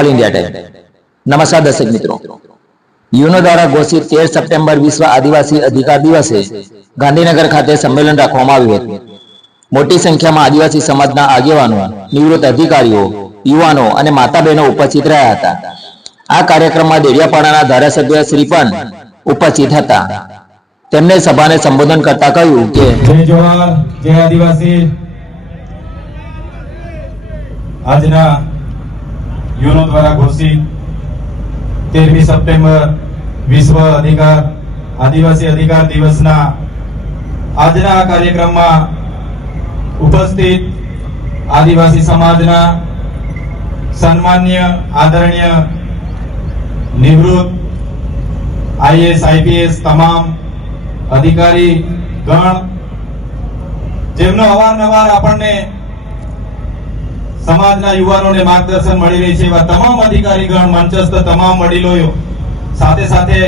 all India time નમસ્કાર દર્શક મિત્રો યુનો દ્વારા ઘોષિત તેર સપ્ટેમ્બર વિશ્વ આદિવાસી અધિકાર દિવસે ગાંધીનગર ખાતે સંમેલન રાખવામાં આવ્યું હતું મોટી સંખ્યામાં આદિવાસી સમાજના આગેવાનો નિવૃત્ત અધિકારીઓ યુવાનો અને માતા બહેનો ઉપસ્થિત રહ્યા હતા આ કાર્યક્રમમાં દેડિયાપાડાના ધારાસભ્ય શ્રી પણ ઉપસ્થિત હતા તેમણે સભાને સંબોધન કરતા કહ્યું કે જય જવાહર જય આદિવાસી આજના યુનો દ્વારા ઘોષિત તેરમી સપ્ટેમ્બર વિશ્વ અધિકાર આદિવાસી અધિકાર દિવસના આજના આ કાર્યક્રમમાં ઉપસ્થિત આદિવાસી સમાજના સન્માન્ય આદરણીય નિવૃત્ત આઈએસ આઈપીએસ તમામ અધિકારી ગણ જેમનો અવારનવાર આપણને સમાજના યુવાનોને માર્ગદર્શન મળી રહી છે એવા તમામ અધિકારીગણ મંચસ્થ તમામ વડીલોયો સાથે સાથે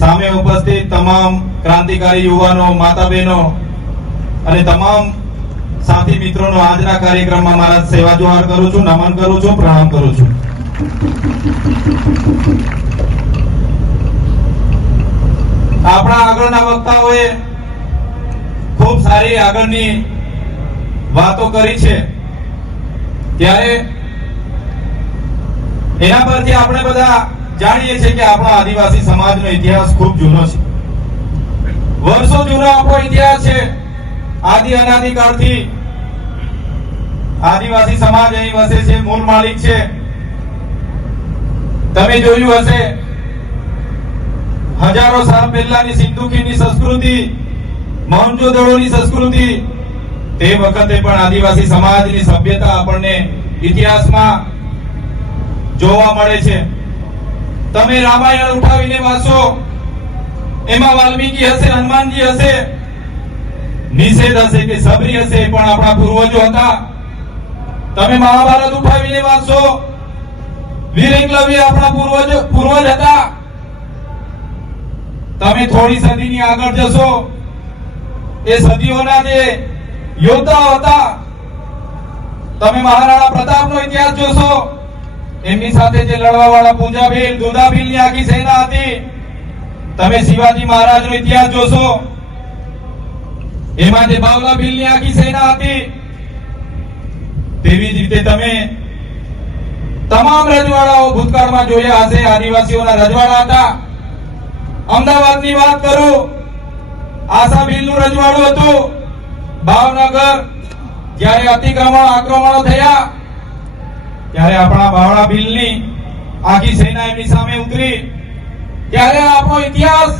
સામે ઉપસ્થિત તમામ ક્રાંતિકારી યુવાનો માતા બહેનો અને તમામ સાથી મિત્રોનો આજના કાર્યક્રમમાં મારા સેવા જોહાર કરું છું નમન કરું છું પ્રણામ કરું છું આપણા આગળના વક્તાઓએ ખૂબ સારી આગળની વાતો કરી છે ત્યારે એના પરથી આપણે બધા જાણીએ છીએ કે આપણો આદિવાસી સમાજનો ઇતિહાસ ખૂબ જૂનો છે વર્ષો જૂનો આપણો ઇતિહાસ છે આદિ અનાદિ આદિવાસી સમાજ અહીં વસે છે મૂળ માલિક છે તમે જોયું હશે હજારો સાલ પહેલાની સિંધુકીની સંસ્કૃતિ મોહનજોદડોની સંસ્કૃતિ તે વખતે પણ આદિવાસી સમાજની સભ્યતા આપણને ઇતિહાસમાં જોવા મળે છે તમે રામાયણ ઉઠાવીને વાંચો એમાં વાલ્મીકી હશે હનુમાનજી હશે નિષેધ હશે કે સબરી હશે પણ આપણા પૂર્વજો હતા તમે મહાભારત ઉઠાવીને વાંચો વીરેન્દ્રવી આપણા પૂર્વજો પૂર્વજ હતા તમે થોડી સદીની આગળ જશો એ સદીઓના જે યોદ્ધા હતા તમે મહારાણા પ્રતાપનો ઇતિહાસ જોશો એમની સાથે જે લડવા વાળા પૂંજાભીલ દુધાભીલની આખી સેના હતી તમે શિવાજી મહારાજનો ઇતિહાસ જોશો એમાં જે બાવલાભીલની આખી સેના હતી તેવી જ રીતે તમે તમામ રજવાડાઓ ભૂતકાળમાં જોયા હશે આદિવાસીઓના રજવાડા હતા અમદાવાદની વાત કરું નું રજવાડું હતું ભાવનગર જયારે અતિક્રમણ આક્રમણો થયા ત્યારે આપણા બાવળા ભીલની આખી સેના એમની સામે ઉતરી ત્યારે આપણો ઇતિહાસ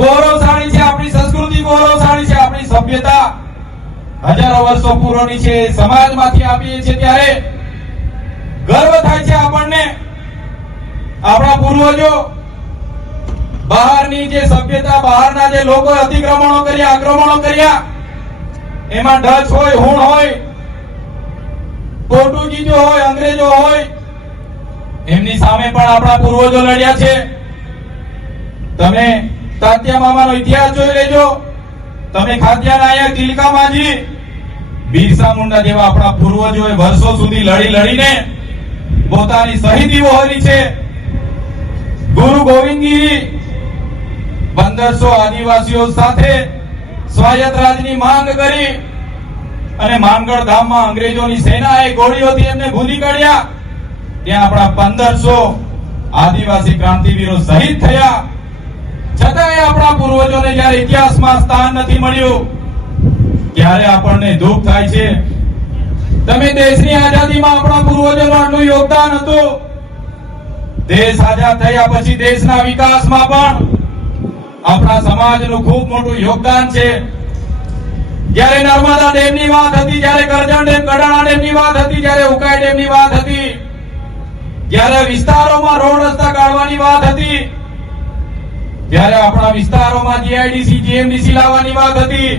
ગૌરવશાળી છે આપણી સંસ્કૃતિ ગૌરવશાળી છે આપણી સભ્યતા હજારો વર્ષો પૂર્વની છે સમાજમાંથી આપીએ છીએ ત્યારે ગર્વ થાય છે આપણને આપણા પૂર્વજો બહારની જે સભ્યતા બહારના જે લોકો અતિક્રમણો કર્યા આક્રમણો કર્યા એમાં ડચ હોય હુણ હોય પોર્ટુગીઝો હોય અંગ્રેજો હોય એમની સામે પણ આપણા પૂર્વજો લડ્યા છે તમે તાત્યા મામાનો ઇતિહાસ જોઈ લેજો તમે ખાદ્યા નાયક તિલકા માજી બિરસા મુંડા જેવા આપણા પૂર્વજોએ વર્ષો સુધી લડી લડીને પોતાની શહીદી વહોરી છે ગુરુ ગોવિંદગીરી પંદરસો આદિવાસીઓ સાથે સ્વાયત્ત રાજની માંગ કરી અને માનગઢ અંગ્રેજોની સેનાએ ગોળીઓથી એમને ભૂલી કાઢ્યા ત્યાં આપણા પંદરસો આદિવાસી ક્રાંતિવીરો શહીદ થયા છતાંય આપણા પૂર્વજોને જયારે ઇતિહાસમાં સ્થાન નથી મળ્યું ત્યારે આપણને દુઃખ થાય છે તમે દેશની આઝાદીમાં આપણા પૂર્વજોનું આટલું યોગદાન હતું દેશ આઝાદ થયા પછી દેશના વિકાસમાં પણ આપણા સમાજનું ખૂબ મોટું યોગદાન છે જ્યારે નર્મદા ડેમની વાત હતી જ્યારે કરજણ ડેમ કડાણા ડેમની વાત હતી જ્યારે ઉકાઈ ડેમની વાત હતી જ્યારે વિસ્તારોમાં રોડ રસ્તા કાઢવાની વાત હતી જ્યારે આપણા વિસ્તારોમાં જીઆઈડીસી જીએમડીસી લાવવાની વાત હતી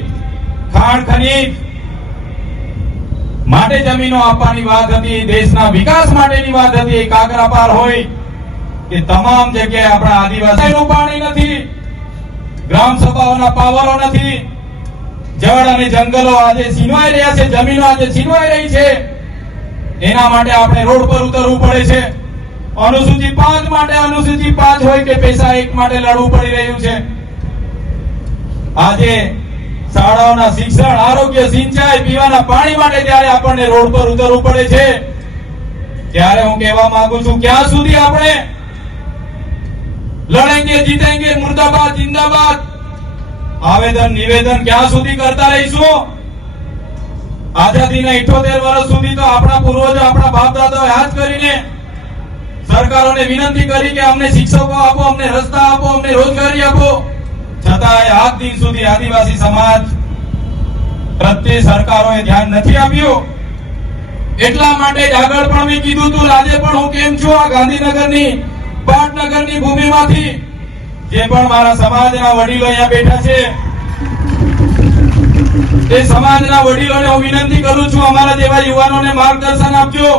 ખાણ ખનીજ માટે જમીનો આપવાની વાત હતી દેશના વિકાસ માટેની વાત હતી કાકરા પાર હોય કે તમામ જગ્યાએ આપણા આદિવાસી પાણી નથી ગ્રામ સભાઓના પાવરો નથી જળ અને જંગલો આજે છીનવાઈ રહ્યા છે જમીનો આજે છીનવાઈ રહી છે એના માટે આપણે રોડ પર ઉતરવું પડે છે અનુસૂચિત પાંચ માટે અનુસૂચિત પાંચ હોય કે પૈસા એક માટે લડવું પડી રહ્યું છે આજે શાળાઓના શિક્ષણ આરોગ્ય સિંચાઈ પીવાના પાણી માટે ત્યારે આપણને રોડ પર ઉતરવું પડે છે ત્યારે હું કહેવા માંગુ છું ક્યાં સુધી આપણે લડેંગે જીતેંગે મુર્દાબાદ જિંદાબાદ આવેદન નિવેદન ક્યાં સુધી કરતા રહીશું આઝાદીના ઇઠોતેર વર્ષ સુધી તો આપણા પૂર્વજો આપણા બાપ દાદાઓ યાદ કરીને સરકારોને વિનંતી કરી કે અમને શિક્ષકો આપો અમને રસ્તા આપો અમને રોજગારી આપો છતાંય આજ દિન સુધી આદિવાસી સમાજ પ્રત્યે સરકારોએ ધ્યાન નથી આપ્યું એટલા માટે આગળ પણ મેં કીધું હતું આજે પણ હું કેમ છું આ ગાંધીનગરની પાટનગરની ભૂમિમાંથી જે પણ મારા સમાજના વડીલો અહીંયા બેઠા છે તે સમાજના વડીલોને હું વિનંતી કરું છું અમારા જેવા યુવાનોને માર્ગદર્શન આપજો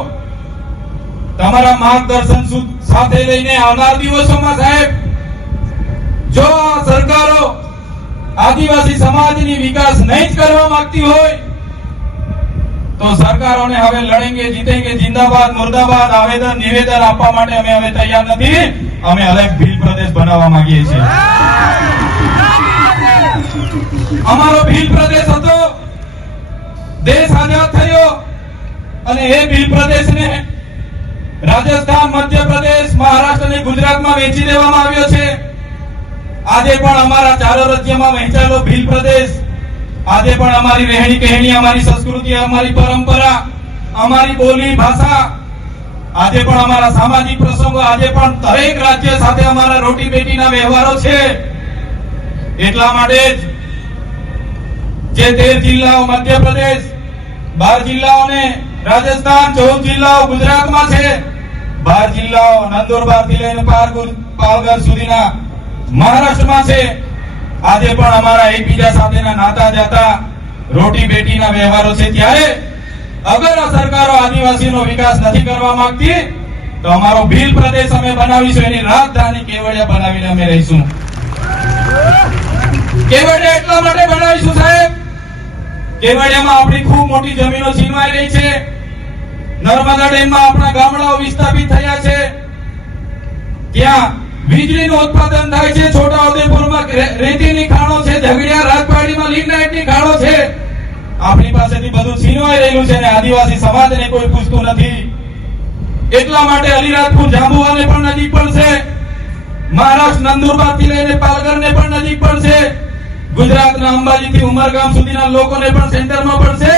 તમારા માર્ગદર્શન સાથે લઈને આવનાર દિવસોમાં સાહેબ જો સરકારો આદિવાસી સમાજની વિકાસ નહીં જ કરવા માંગતી હોય તો સરકારોને હવે લડેંગે જીતેંગે જિંદાબાદ મુર્દાબાદ આવેદન નિવેદન આપવા માટે અમે હવે તૈયાર નથી અમે અલગ ભીલ પ્રદેશ બનાવવા માંગીએ છીએ અમારો ભીલ પ્રદેશ હતો દેશ આઝાદ થયો અને એ ભીલ પ્રદેશ ને રાજસ્થાન મધ્યપ્રદેશ મહારાષ્ટ્ર અને માં વેચી દેવામાં આવ્યો છે આજે પણ અમારા ચારો રાજ્યમાં વહેંચાયેલો ભીલ પ્રદેશ આજે પણ અમારી રહેણી કહેણી અમારી સંસ્કૃતિ અમારી પરંપરા અમારી બોલી ભાષા આજે પણ અમારા સામાજિક પ્રસંગો આજે પણ દરેક રાજ્ય સાથે અમારા રોટી બેટીના વ્યવહારો છે એટલા માટે જ જે તેર જિલ્લાઓ મધ્યપ્રદેશ બાર જિલ્લાઓને રાજસ્થાન ચૌદ જિલ્લાઓ ગુજરાતમાં છે બાર જિલ્લાઓ નંદુરબાર થી લઈને પાલગર સુધીના મહારાષ્ટ્રમાં છે આજે પણ અમારા એકબીજા સાથેના નાતા જાતા રોટી બેટીના વ્યવહારો છે ત્યારે અગર આ સરકારો આદિવાસીનો વિકાસ નથી કરવા માંગતી તો અમારો ભીલ પ્રદેશ અમે બનાવીશું એની રાજધાની કેવડિયા બનાવીને અમે રહીશું કેવડિયા એટલા માટે બનાવીશું સાહેબ કેવડિયામાં આપણી ખૂબ મોટી જમીનો છીનવાઈ રહી છે નર્મદા ડેમમાં આપણા ગામડાઓ વિસ્થાપિત થયા છે ત્યાં વીજળીનું ઉત્પાદન થાય છે છોટા ઉદેપુરમાં રેતીની ખાણો છે ઝઘડિયા રાજપાડીમાં લિગ્નાઇટની ખાણો છે આપણી પાસેથી બધું છીનવાઈ રહેલું છે ને આદિવાસી સમાજને કોઈ પૂછતું નથી એટલા માટે અલીરાજપુર જાંબુવાને પણ નજીક પડશે મહારાષ્ટ્ર નંદુરબાર થી લઈને પાલઘરને પણ નજીક પડશે ગુજરાતના અંબાજીથી ઉમરગામ સુધીના લોકોને પણ સેન્ટરમાં પડશે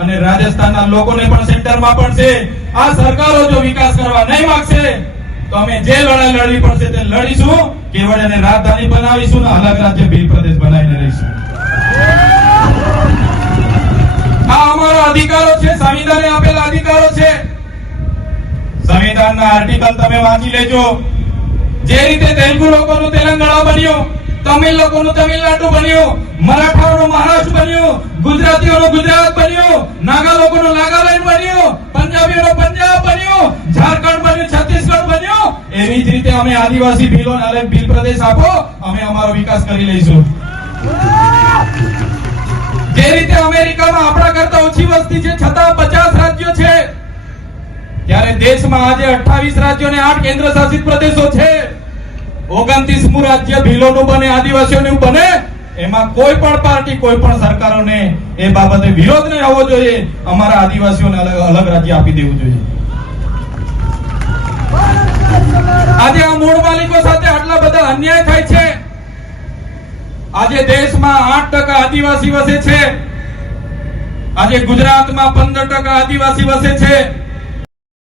અને રાજસ્થાનના લોકોને પણ સેન્ટરમાં પડશે આ સરકારો જો વિકાસ કરવા નહીં માંગશે તો અમે જે લડાઈ લડવી પડશે તે લડીશું કેવળ એને રાજધાની બનાવીશું ને અલગ રાજ્ય ભીલ પ્રદેશ બનાવીને રહીશું આ અમારો અધિકારો છે સંવિધાને આપેલા અધિકારો છે સંવિધાનના આર્ટિકલ તમે વાંચી લેજો જે રીતે તેલુગુ લોકોનું તેલંગાણા બન્યું તમિલ લોકોનું તમિલનાડુ બન્યું મરાઠાઓનું મહારાષ્ટ્ર બન્યું ગુજરાતીઓનું ગુજરાત બન્યું નાગા લોકોનું નાગાલેન્ડ બન્યું પંજાબીઓનું પંજાબ બન્યું ઝારખંડ બન્યું છત્તીસગઢ બન્યું એવી જ રીતે અમે આદિવાસી ભીલો અને ભીલ પ્રદેશ આપો અમે અમારો વિકાસ કરી લઈશું જે રીતે અમેરિકામાં આપણા કરતા ઓછી વસ્તી છે છતાં પચાસ રાજ્યો છે ત્યારે દેશમાં આજે અઠાવીસ રાજ્યો અને આઠ કેન્દ્ર શાસિત પ્રદેશો છે ઓગણત્રીસમું રાજ્ય ભીલોનું બને આદિવાસીઓનું બને એમાં કોઈ પણ પાર્ટી કોઈ પણ સરકારોને એ બાબતે વિરોધ નહીં હોવો જોઈએ અમારા આદિવાસીઓને અલગ અલગ રાજ્ય આપી દેવું જોઈએ આજે આ મૂળ માલિકો સાથે આટલા બધા અન્યાય થાય છે આજે દેશમાં આઠ ટકા આદિવાસી વસે છે આજે ગુજરાતમાં પંદર ટકા આદિવાસી વસે છે